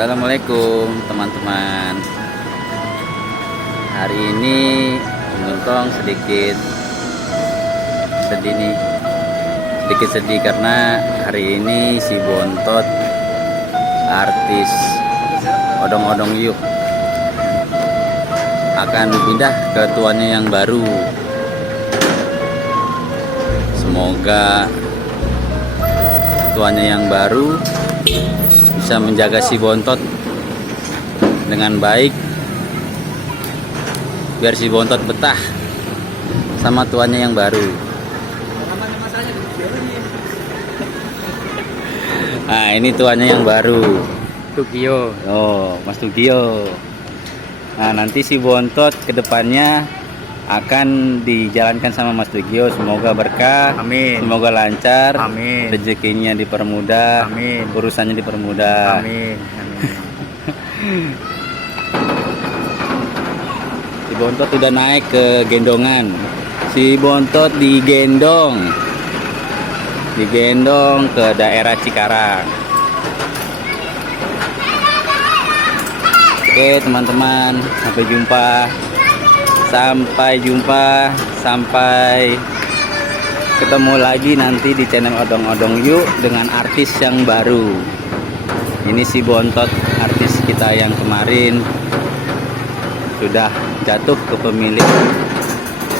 Assalamualaikum teman-teman. Hari ini Om Gentong sedikit sedih nih. Sedikit sedih karena hari ini si Bontot, artis Odong-Odong Yuk, akan pindah ke tuannya yang baru. Semoga tuannya yang baru bisa menjaga si Bontot dengan baik, biar si Bontot betah sama tuannya yang baru. Nah, ini tuannya yang baru, Tugio. oh Mas Tugio. Nah, nanti si Bontot kedepannya akan dijalankan sama Mas Tugio. Semoga berkah, Amin. semoga lancar, Amin. rezekinya dipermudah, Amin. urusannya dipermudah. Amin. Amin. Si Bontot udah naik ke gendongan. Si Bontot digendong ke daerah Cikarang. Oke teman-teman, sampai ketemu lagi nanti di channel Odong-Odong Yuk dengan artis yang baru. Ini si Bontot, artis kita yang kemarin sudah jatuh ke pemilik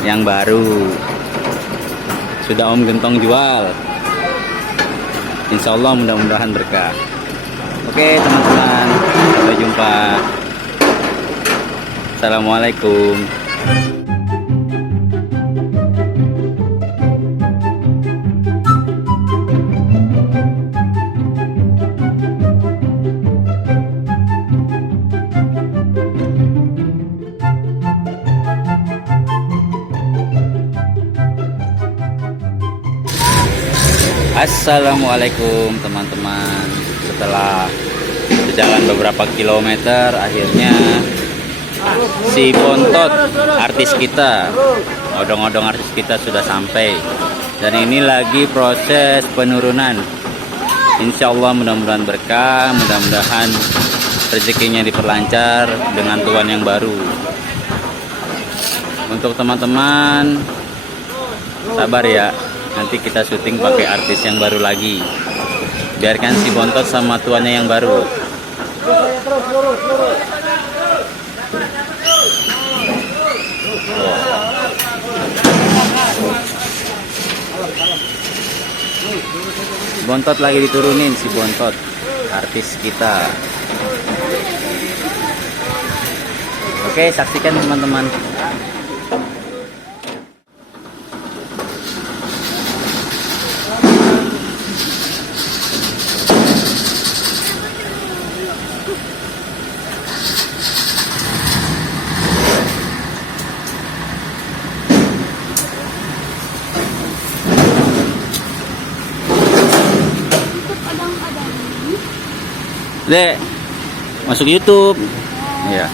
yang baru. Sudah Om Gentong jual. Insya Allah mudah-mudahan berkah. Oke teman-teman, sampai jumpa. Assalamualaikum. Assalamualaikum teman-teman. Setelah berjalan beberapa kilometer, akhirnya si Bontot, artis kita, Odong-Odong artis kita sudah sampai. Dan ini lagi proses penurunan. Insya Allah mudah-mudahan berkah, mudah-mudahan rezekinya diperlancar dengan tuan yang baru. Untuk teman-teman, sabar ya. Nanti kita syuting pakai artis yang baru lagi. Biarkan si Bontot sama tuannya yang baru. Bontot lagi diturunin, si Bontot, artis kita. Oke, saksikan teman-teman. Dek, masuk YouTube. Iya.